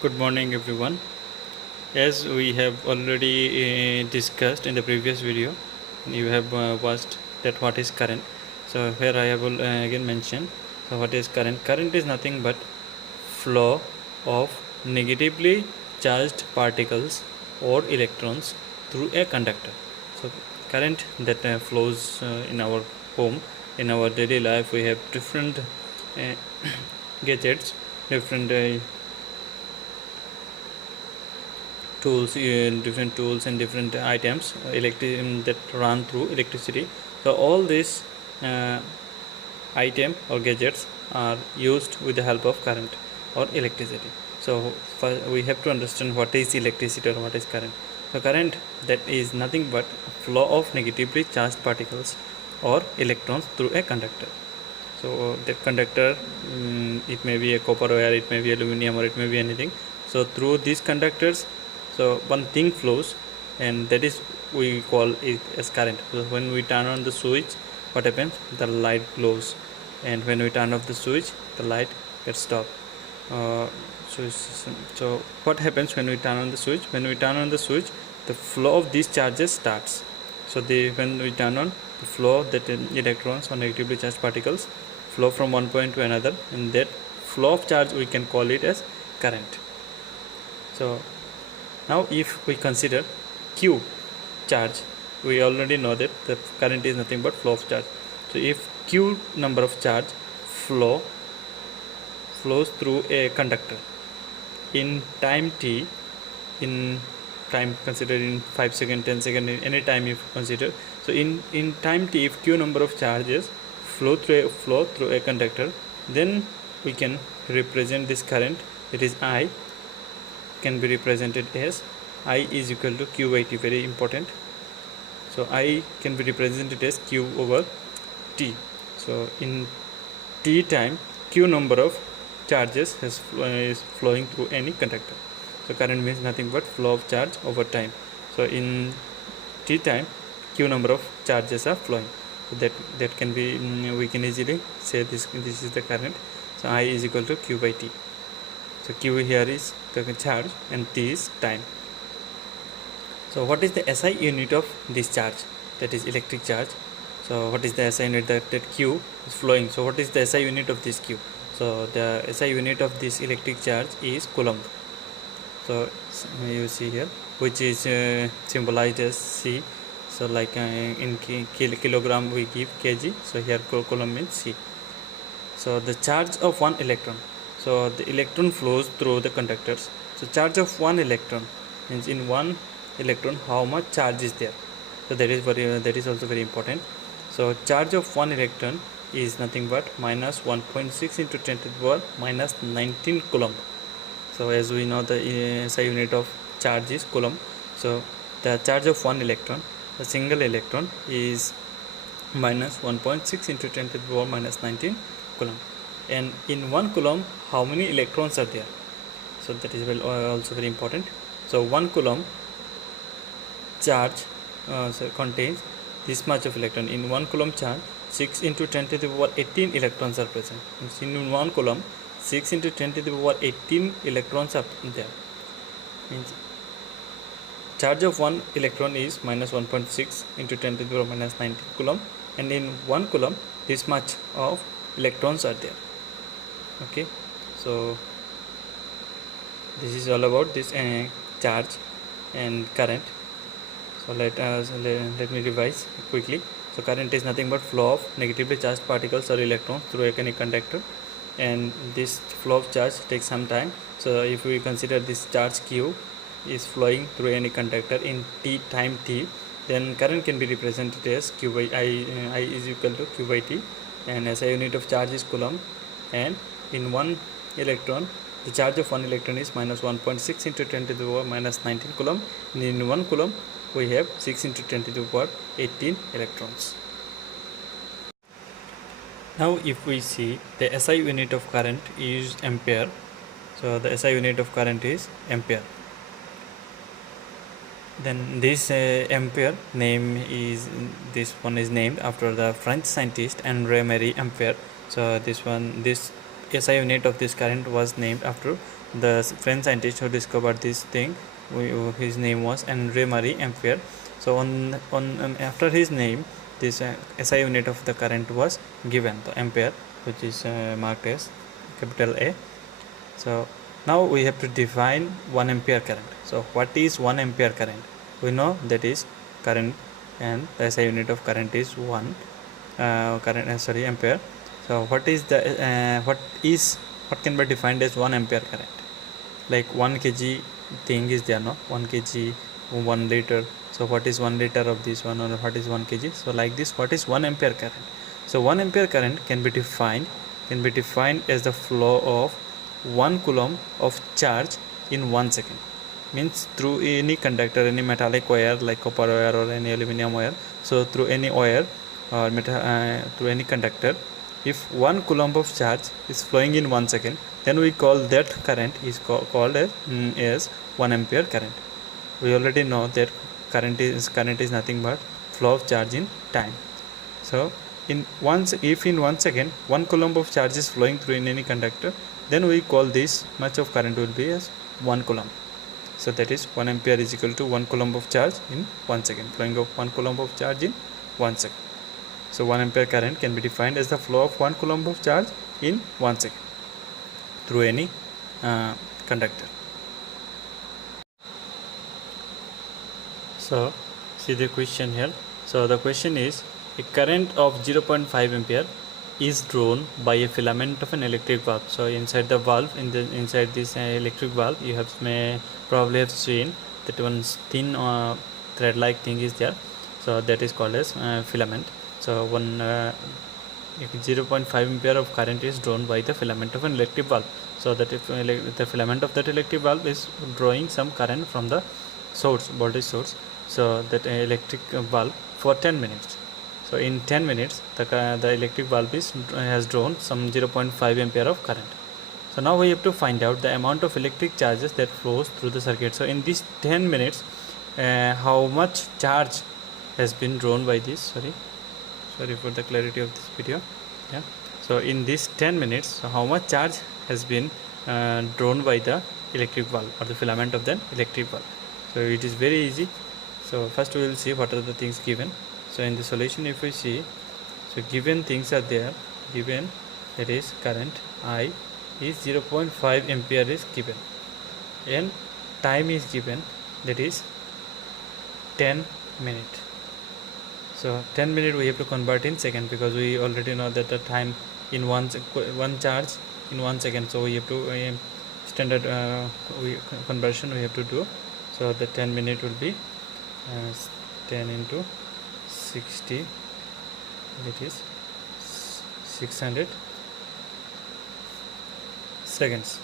Good morning everyone. As we have already discussed in the previous video, you have watched that what is current. So here I have again mentioned. So what is current? Current is nothing but flow of negatively charged particles or electrons through a conductor. So current that flows in our home, in our daily life. We have different gadgets, different tools, different tools and different items that run through electricity. So all these uh, item or gadgets are used with the help of current or electricity. So we have to understand what is electricity or what is current. So current, that is nothing but flow of negatively charged particles or electrons through a conductor. So that conductor, it may be a copper wire, it may be aluminum, or it may be anything. So through these conductors, so one thing flows, and that is we call it as current. So when we turn on the switch, what happens? The light glows, and when we turn off the switch, the light gets stopped. uh, so what happens when we turn on the switch? When we turn on the switch, the flow of these charges starts. So when we turn on, the flow that electrons or negatively charged particles flow from one point to another, and that flow of charge we can call it as current. So now if we consider q charge, we already know that the current is nothing but flow of charge. So if q number of charge flows through a conductor in time t, in time considered in 5 seconds, 10 seconds, any time if consider. So in time t, if q number of charges flow through a conductor, then we can represent this current, that is I, can be represented as I is equal to q by t. Very important. So I can be represented as q over t. So in t time, q number of charges is flowing through any conductor. So current means nothing but flow of charge over time. So in t time, q number of charges are flowing. So that can be, we can easily say this is the current. So I is equal to q by t. So q here is the charge and t is time. So what is the SI unit of this charge? That is electric charge. So what is the SI unit? That q is flowing. So what is the SI unit of this q? So the SI unit of this electric charge is coulomb. So you see here, which is symbolized as C. So like in kilogram we give kg. So here coulomb means C. So the charge of one electron. So the electron flows through the conductors. So charge of one electron means in one electron how much charge is there. So that is also very important. So charge of one electron is nothing but minus 1.6 into 10 to the power minus 19 coulomb. So as we know, the SI unit of charge is coulomb. So the charge of one electron, a single electron, is minus 1.6 into 10 to the power minus 19 coulomb. And in 1 coulomb, how many electrons are there? So that is also very important. So 1 coulomb charge contains this much of electron. In 1 coulomb charge, 6 into 10 to the power 18 electrons are present. In 1 coulomb, 6 into 10 to the power 18 electrons are there. Means charge of 1 electron is minus 1.6 into 10 to the power minus 19 coulomb, and in 1 coulomb this much of electrons are there. Okay, so this is all about this charge and current. So let me revise quickly. So current is nothing but flow of negatively charged particles or electrons through any conductor, and this flow of charge takes some time. So if we consider this charge q is flowing through any conductor in time t, then current can be represented as q by I is equal to q by t, and SI unit of charge is coulomb, and in one electron, the charge of one electron is minus 1.6 into 10 to the power minus 19 coulomb, and in 1 coulomb we have 6 into 10 to the power 18 electrons. Now if we see, the SI unit of current is ampere. So the SI unit of current is ampere. Then this ampere this one is named after the French scientist André Marie Ampere. So this SI unit of this current was named after the French scientist who discovered this thing. His name was Andre Marie Ampere. So after his name, this SI unit of the current was given, the ampere, which is marked as capital A. So now we have to define 1 ampere current. So what is 1 ampere current? We know that is current, and the SI unit of current is 1 ampere. So what can be defined as 1 ampere current? Like 1 kg thing is there, no? 1 kg, 1 liter. So what is 1 liter of this one, or what is 1 kg? So like this, what is 1 ampere current? So 1 ampere current can be defined as the flow of 1 coulomb of charge in 1 second. Means through any conductor, any metallic wire like copper wire or any aluminum wire. So through any wire or through any conductor, if 1 coulomb of charge is flowing in 1 second, then we call that current is called as 1 ampere current. We already know that current is nothing but flow of charge in time. So if in 1 second 1 coulomb of charge is flowing through in any conductor, then we call this much of current will be as 1 coulomb. So that is 1 ampere is equal to 1 coulomb of charge in 1 second, flowing of 1 coulomb of charge in 1 second. So 1 ampere current can be defined as the flow of 1 coulomb of charge in 1 second through any conductor. So see the question here. So the question is, a current of 0.5 ampere is drawn by a filament of an electric bulb. So inside the valve, inside this electric bulb, you may probably have seen that one thin thread like thing is there. So that is called as filament. So one 0.5 ampere of current is drawn by the filament of an electric bulb. So that if the filament of that electric bulb is drawing some current from the voltage source, so that electric bulb for 10 minutes. So in 10 minutes, the electric bulb has drawn some 0.5 ampere of current. So now we have to find out the amount of electric charges that flows through the circuit. So in these 10 minutes, how much charge has been drawn by this? Sorry for the clarity of this video. Yeah. So in these 10 minutes, so how much charge has been drawn by the electric bulb or the filament of the electric bulb? So it is very easy. So first we will see what are the things given. So in the solution, if we see, so given things are there, given that is current I is 0.5 ampere is given, and time is given, that is 10 minutes. So 10 minutes we have to convert in second, because we already know that the time in one charge in 1 second. So we have to standard conversion we have to do. So the 10 minute will be 10 into 60, that is 600 seconds.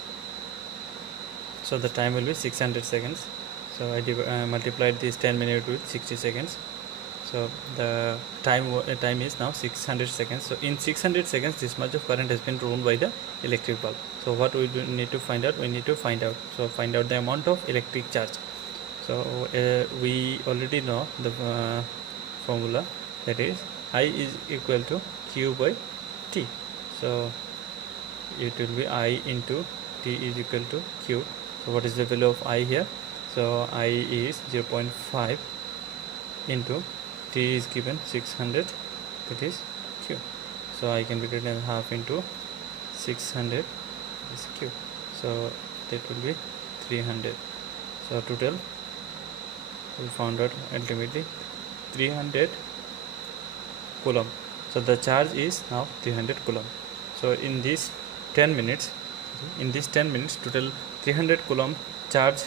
So the time will be 600 seconds. So I multiplied this 10 minutes with 60 seconds. So the time is now 600 seconds. So in 600 seconds, this much of current has been drawn by the electric bulb. So what we need to find out? We need to find out the amount of electric charge. So we already know the formula, that is I is equal to Q by T. So it will be I into T is equal to Q. So what is the value of I here? So I is 0.5 into T is given 600, that is Q. So I can be written as half into 600 is Q. So that will be 300. So total we found out ultimately 300 coulomb. So the charge is now 300 coulomb. So in these 10 minutes, total 300 coulomb charge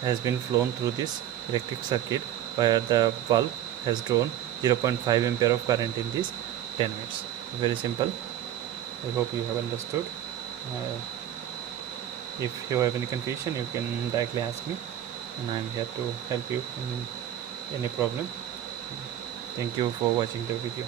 has been flown through this electric circuit, where the bulb has drawn 0.5 ampere of current in these 10 minutes. Very simple. I hope you have understood. If you have any confusion, you can directly ask me, and I am here to help you in any problem. Thank you for watching the video.